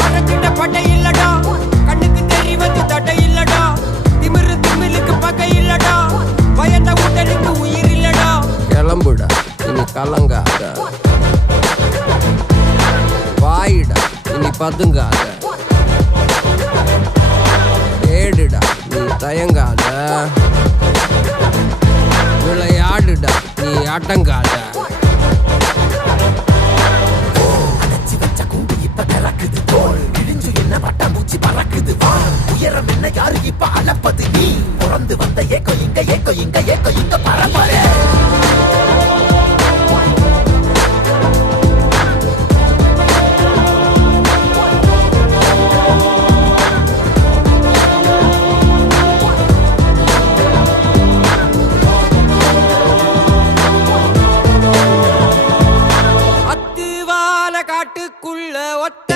மரத்திட்ட பட்டை இல்லடா, கண்ணுக்கு தெரிவது தட்டை இல்லடா, திமிரு திமிலுக்கு பகை இல்லடா, பயந்த உடலுக்கு உயிர் இல்லடா. கிளம்புடா இனி கலங்காத, வாயிடா இனி பதுங்காத, ஏடுடா நீ தயங்காத, விளையாடுடா நீ அடங்காத. பட்டாம்பூச்சி பறக்குது வா, உயரம் என்ன யாரு இப்ப அளப்பது, நீ பிறந்து வந்த ஏக்கோ இங்க ஏக்கோ இங்க ஏக்கோ இங்க பரம்பரை.